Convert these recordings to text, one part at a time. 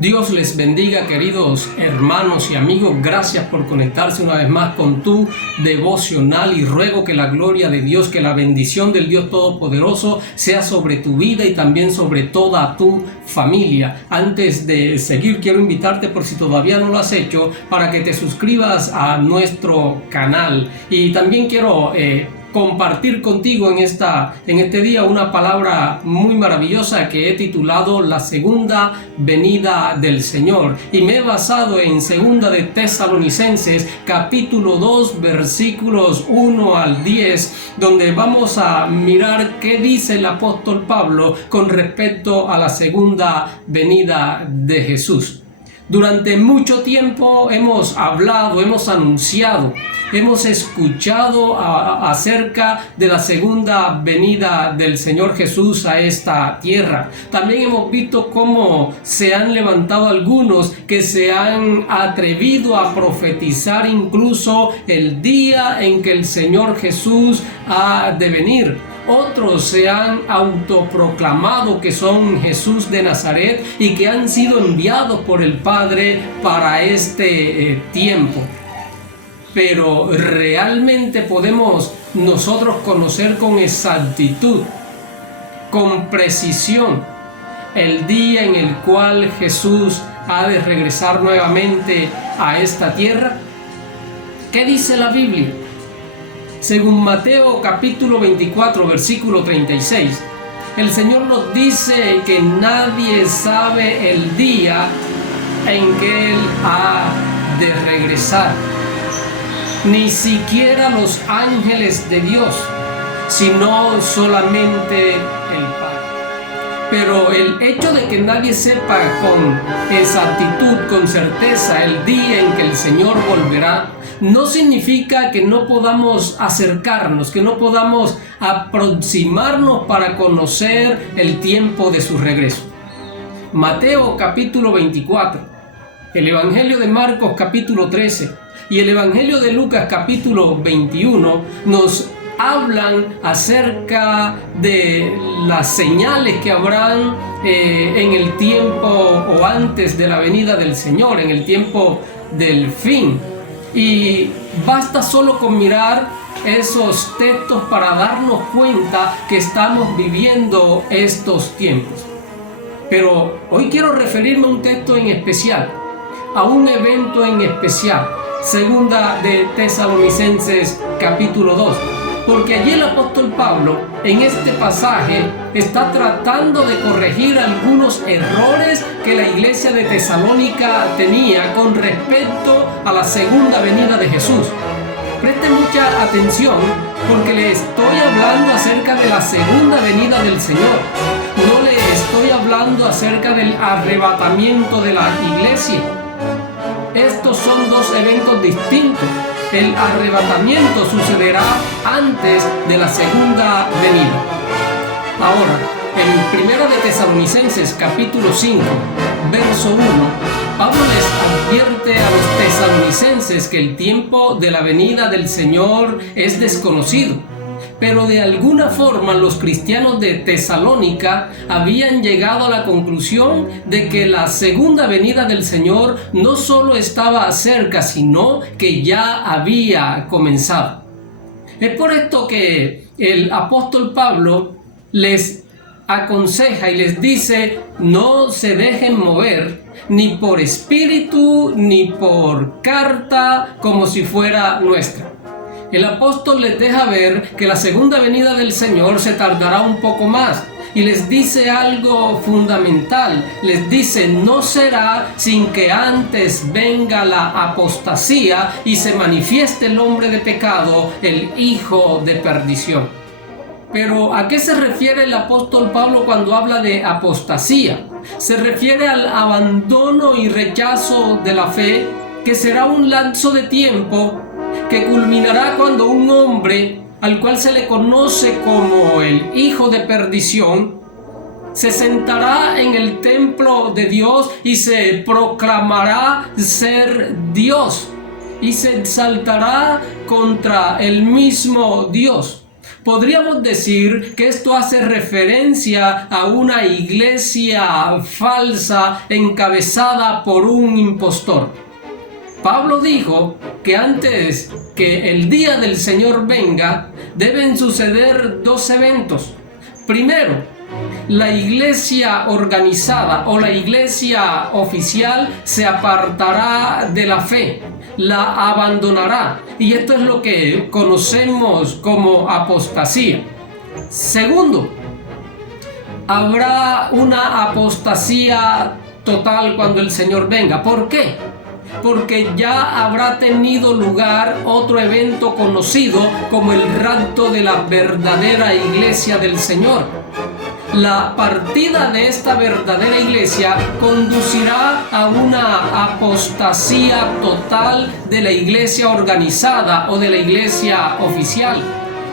Dios les bendiga, queridos hermanos y amigos. Gracias por conectarse una vez más con tu devocional y ruego que la gloria de Dios, que la bendición del Dios Todopoderoso sea sobre tu vida y también sobre toda tu familia. Antes de seguir, quiero invitarte, por si todavía no lo has hecho, para que te suscribas a nuestro canal. Y también quiero compartir contigo en este día una palabra muy maravillosa que he titulado La segunda venida del Señor, y me he basado en segunda de Tesalonicenses capítulo 2 versículos 1 al 10, donde vamos a mirar qué dice el apóstol Pablo con respecto a la segunda venida de Jesús. Durante mucho tiempo hemos hablado, hemos anunciado, hemos escuchado acerca de la segunda venida del Señor Jesús a esta tierra. También hemos visto cómo se han levantado algunos que se han atrevido a profetizar incluso el día en que el Señor Jesús ha de venir. Otros se han autoproclamado que son Jesús de Nazaret y que han sido enviados por el Padre para este tiempo. Pero realmente podemos nosotros conocer con exactitud, con precisión, el día en el cual Jesús ha de regresar nuevamente a esta tierra. ¿Qué dice la Biblia? Según Mateo capítulo 24 versículo 36, el Señor nos dice que nadie sabe el día en que Él ha de regresar, ni siquiera los ángeles de Dios, sino solamente el Padre. Pero el hecho de que nadie sepa con exactitud, con certeza, el día en que el Señor volverá, no significa que no podamos acercarnos, que no podamos aproximarnos para conocer el tiempo de su regreso. Mateo capítulo 24, el Evangelio de Marcos capítulo 13 y el Evangelio de Lucas capítulo 21 nos hablan acerca de las señales que habrán en el tiempo o antes de la venida del Señor, en el tiempo del fin. Y basta solo con mirar esos textos para darnos cuenta que estamos viviendo estos tiempos. Pero hoy quiero referirme a un texto en especial, a un evento en especial, segunda de Tesalonicenses capítulo 2. Porque allí el apóstol Pablo, en este pasaje, está tratando de corregir algunos errores que la iglesia de Tesalónica tenía con respecto a la segunda venida de Jesús. Presten mucha atención porque le estoy hablando acerca de la segunda venida del Señor. No le estoy hablando acerca del arrebatamiento de la iglesia. Estos son dos eventos distintos. El arrebatamiento sucederá antes de la segunda venida. Ahora, en Primera de Tesalonicenses capítulo 5, verso 1, Pablo les advierte a los tesalonicenses que el tiempo de la venida del Señor es desconocido. Pero de alguna forma los cristianos de Tesalónica habían llegado a la conclusión de que la segunda venida del Señor no solo estaba cerca, sino que ya había comenzado. Es por esto que el apóstol Pablo les aconseja y les dice: no se dejen mover ni por espíritu ni por carta como si fuera nuestra. El apóstol les deja ver que la segunda venida del Señor se tardará un poco más y les dice algo fundamental. Les dice: no será sin que antes venga la apostasía y se manifieste el hombre de pecado, el hijo de perdición. Pero ¿a qué se refiere el apóstol Pablo cuando habla de apostasía? Se refiere al abandono y rechazo de la fe, que será un lapso de tiempo que culminará cuando un hombre, al cual se le conoce como el hijo de perdición, se sentará en el templo de Dios y se proclamará ser Dios y se exaltará contra el mismo Dios. Podríamos decir que esto hace referencia a una iglesia falsa encabezada por un impostor. Pablo dijo que antes que el día del Señor venga, deben suceder dos eventos. Primero, la iglesia organizada o la iglesia oficial se apartará de la fe, la abandonará, y esto es lo que conocemos como apostasía. Segundo, habrá una apostasía total cuando el Señor venga. ¿Por qué? Porque ya habrá tenido lugar otro evento conocido como el rapto de la verdadera iglesia del Señor. La partida de esta verdadera iglesia conducirá a una apostasía total de la iglesia organizada o de la iglesia oficial.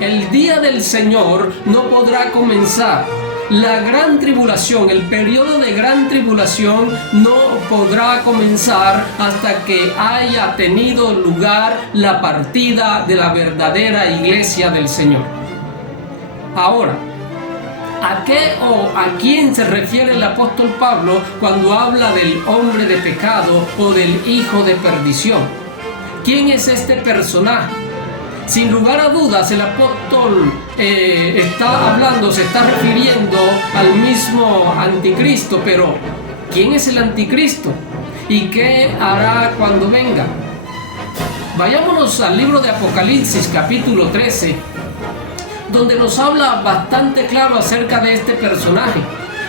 El día del Señor no podrá comenzar. La gran tribulación, el periodo de gran tribulación no podrá comenzar hasta que haya tenido lugar la partida de la verdadera iglesia del Señor. Ahora, ¿a qué o a quién se refiere el apóstol Pablo cuando habla del hombre de pecado o del hijo de perdición? ¿Quién es este personaje? Sin lugar a dudas, el apóstol se está refiriendo al mismo anticristo, pero ¿quién es el anticristo? ¿Y qué hará cuando venga? Vayámonos al libro de Apocalipsis, capítulo 13, donde nos habla bastante claro acerca de este personaje.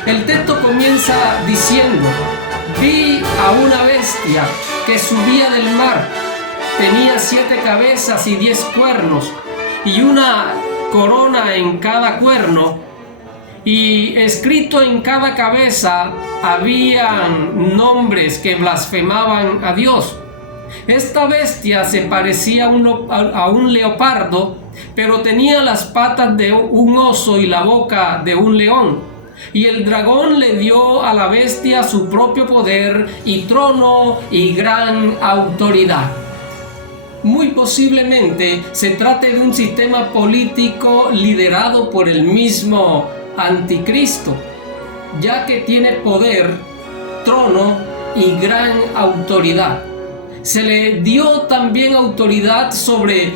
El texto comienza diciendo: vi a una bestia que subía del mar. Tenía 7 cabezas y 10 cuernos, y una corona en cada cuerno, y escrito en cada cabeza habían nombres que blasfemaban a Dios. Esta bestia se parecía a un leopardo, pero tenía las patas de un oso y la boca de un león. Y el dragón le dio a la bestia su propio poder y trono y gran autoridad. Muy posiblemente se trate de un sistema político liderado por el mismo anticristo, ya que tiene poder, trono y gran autoridad. Se le dio también autoridad sobre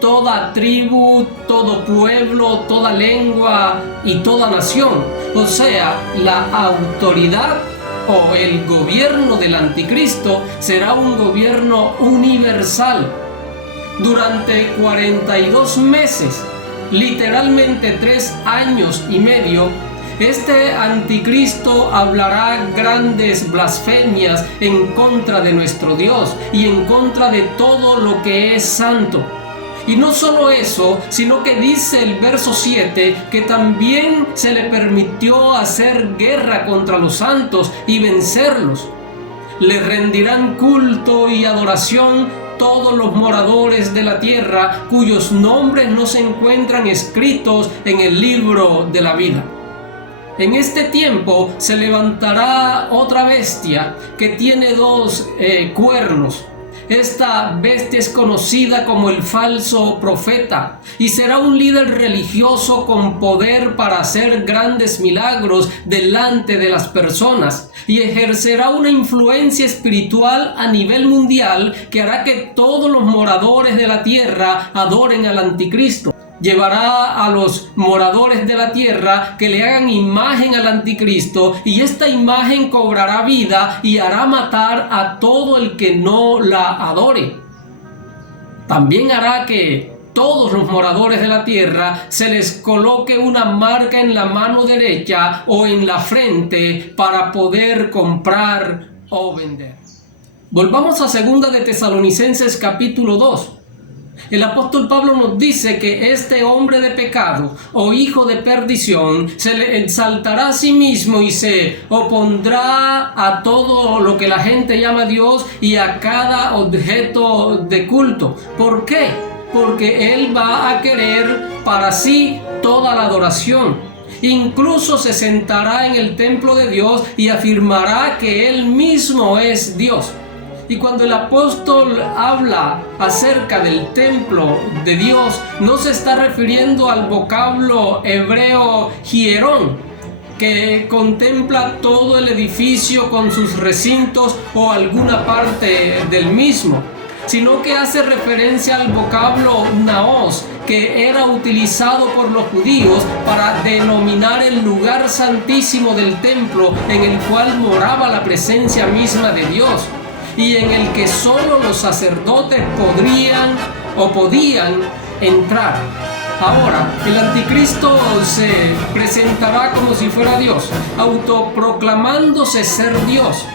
toda tribu, todo pueblo, toda lengua y toda nación. O sea, la autoridad o el gobierno del anticristo será un gobierno universal. Durante 42 meses, literalmente 3 años y medio, este anticristo hablará grandes blasfemias en contra de nuestro Dios y en contra de todo lo que es santo. Y no solo eso, sino que dice el verso 7 que también se le permitió hacer guerra contra los santos y vencerlos. Le rendirán culto y adoración todos los moradores de la tierra cuyos nombres no se encuentran escritos en el libro de la vida. En este tiempo se levantará otra bestia que tiene 2 cuernos. Esta bestia es conocida como el falso profeta y será un líder religioso con poder para hacer grandes milagros delante de las personas y ejercerá una influencia espiritual a nivel mundial que hará que todos los moradores de la tierra adoren al anticristo. Llevará a los moradores de la tierra que le hagan imagen al anticristo y esta imagen cobrará vida y hará matar a todo el que no la adore. También hará que todos los moradores de la tierra se les coloque una marca en la mano derecha o en la frente para poder comprar o vender. Volvamos a 2 de Tesalonicenses capítulo 2. El apóstol Pablo nos dice que este hombre de pecado o hijo de perdición se le exaltará a sí mismo y se opondrá a todo lo que la gente llama Dios y a cada objeto de culto. ¿Por qué? Porque él va a querer para sí toda la adoración. Incluso se sentará en el templo de Dios y afirmará que él mismo es Dios. Y cuando el apóstol habla acerca del templo de Dios, no se está refiriendo al vocablo hebreo hierón, que contempla todo el edificio con sus recintos o alguna parte del mismo, sino que hace referencia al vocablo naos, que era utilizado por los judíos para denominar el lugar santísimo del templo en el cual moraba la presencia misma de Dios, y en el que solo los sacerdotes podían entrar. Ahora, el anticristo se presentará como si fuera Dios, autoproclamándose ser Dios.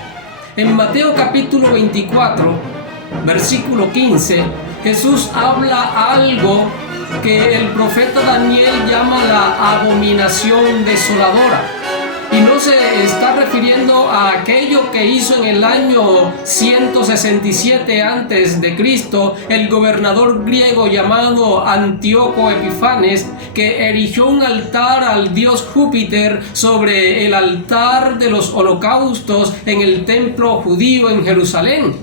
En Mateo capítulo 24, versículo 15, Jesús habla algo que el profeta Daniel llama la abominación desoladora. Y no se está refiriendo a aquello que hizo en el año 167 a.C. el gobernador griego llamado Antíoco Epifanes, que erigió un altar al dios Júpiter sobre el altar de los holocaustos en el templo judío en Jerusalén.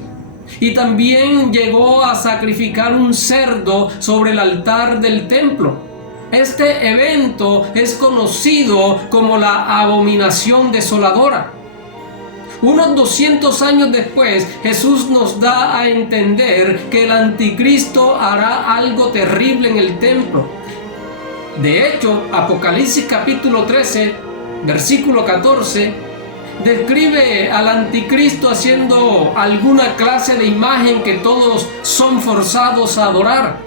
Y también llegó a sacrificar un cerdo sobre el altar del templo. Este evento es conocido como la abominación desoladora. Unos 200 años después, Jesús nos da a entender que el anticristo hará algo terrible en el templo. De hecho, Apocalipsis capítulo 13, versículo 14, describe al anticristo haciendo alguna clase de imagen que todos son forzados a adorar.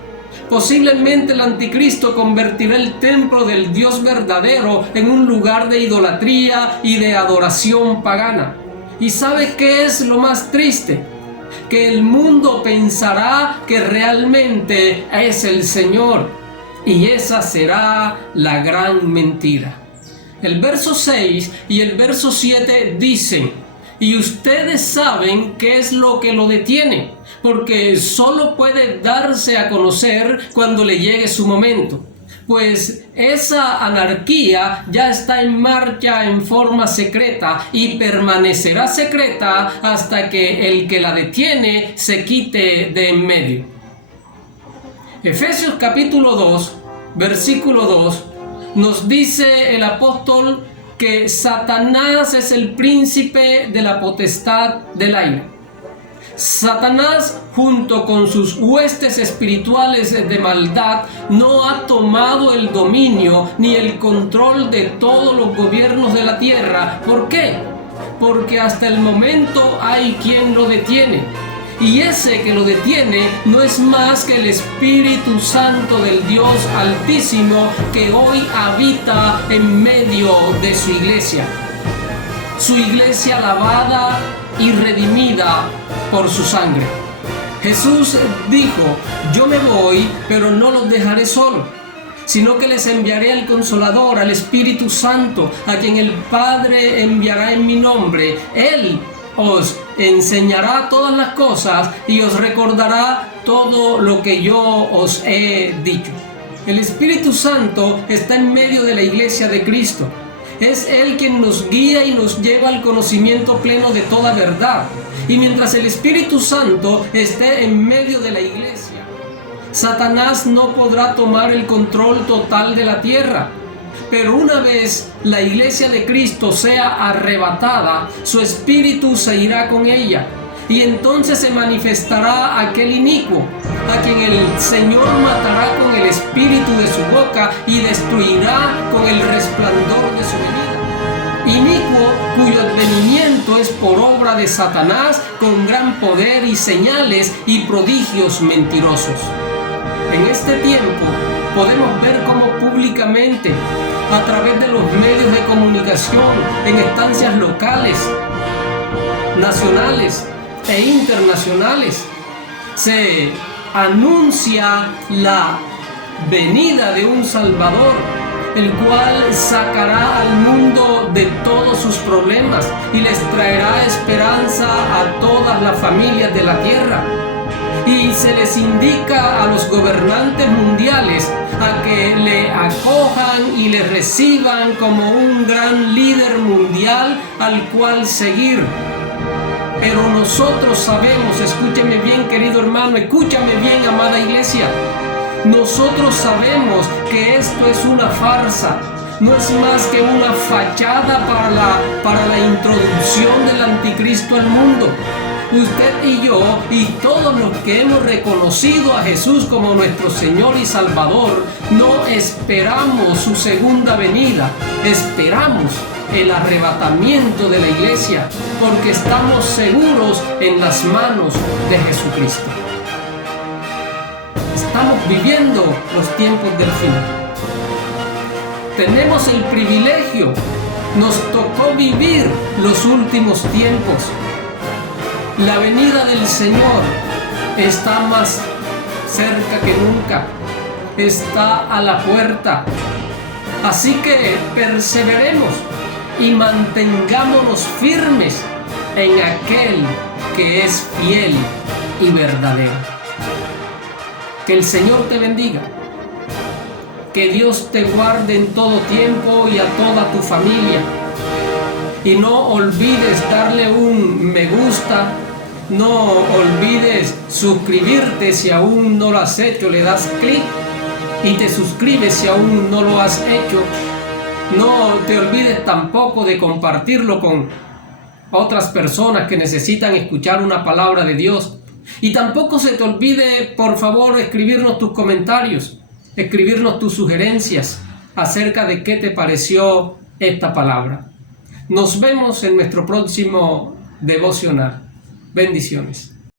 Posiblemente el anticristo convertirá el templo del Dios verdadero en un lugar de idolatría y de adoración pagana. ¿Y sabe qué es lo más triste? Que el mundo pensará que realmente es el Señor, y esa será la gran mentira. El verso 6 y el verso 7 dicen: y ustedes saben qué es lo que lo detiene, porque solo puede darse a conocer cuando le llegue su momento, pues esa anarquía ya está en marcha en forma secreta y permanecerá secreta hasta que el que la detiene se quite de en medio. Efesios capítulo 2, versículo 2, nos dice el apóstol que Satanás es el príncipe de la potestad del aire. Satanás, junto con sus huestes espirituales de maldad, no ha tomado el dominio ni el control de todos los gobiernos de la tierra. ¿Por qué? Porque hasta el momento hay quien lo detiene. Y ese que lo detiene no es más que el Espíritu Santo del Dios Altísimo, que hoy habita en medio de su iglesia. Su iglesia lavada y redimida por su sangre. Jesús dijo: yo me voy, pero no los dejaré solos, sino que les enviaré al Consolador, al Espíritu Santo, a quien el Padre enviará en mi nombre. Él os enseñará todas las cosas y os recordará todo lo que yo os he dicho. El Espíritu Santo está en medio de la iglesia de Cristo. Es Él quien nos guía y nos lleva al conocimiento pleno de toda verdad. Y mientras el Espíritu Santo esté en medio de la iglesia, Satanás no podrá tomar el control total de la tierra. Pero una vez la iglesia de Cristo sea arrebatada, su espíritu se irá con ella, y entonces se manifestará aquel inicuo, a quien el Señor matará con el espíritu de su boca y destruirá con el resplandor de su venida. Inicuo cuyo advenimiento es por obra de Satanás, con gran poder y señales y prodigios mentirosos. En este tiempo podemos ver cómo públicamente, a través de los medios de comunicación, en estancias locales, nacionales e internacionales, se anuncia la venida de un Salvador, el cual sacará al mundo de todos sus problemas y les traerá esperanza a todas las familias de la tierra. Y se les indica a los gobernantes mundiales a que le acojan y le reciban como un gran líder mundial al cual seguir. Pero nosotros sabemos, escúcheme bien, querido hermano, escúchame bien, amada iglesia. Nosotros sabemos que esto es una farsa. No es más que una fachada para la introducción del anticristo al mundo. Usted y yo y todos los que hemos reconocido a Jesús como nuestro Señor y Salvador, no esperamos su segunda venida, esperamos el arrebatamiento de la iglesia, porque estamos seguros en las manos de Jesucristo. Estamos viviendo los tiempos del fin. Tenemos el privilegio, nos tocó vivir los últimos tiempos. La venida del Señor está más cerca que nunca, está a la puerta. Así que perseveremos y mantengámonos firmes en aquel que es fiel y verdadero. Que el Señor te bendiga. Que Dios te guarde en todo tiempo y a toda tu familia. Y no olvides darle un me gusta, no olvides suscribirte si aún no lo has hecho, le das clic y te suscribes si aún no lo has hecho. No te olvides tampoco de compartirlo con otras personas que necesitan escuchar una palabra de Dios. Y tampoco se te olvide, por favor, escribirnos tus comentarios, escribirnos tus sugerencias acerca de qué te pareció esta palabra. Nos vemos en nuestro próximo devocional. Bendiciones.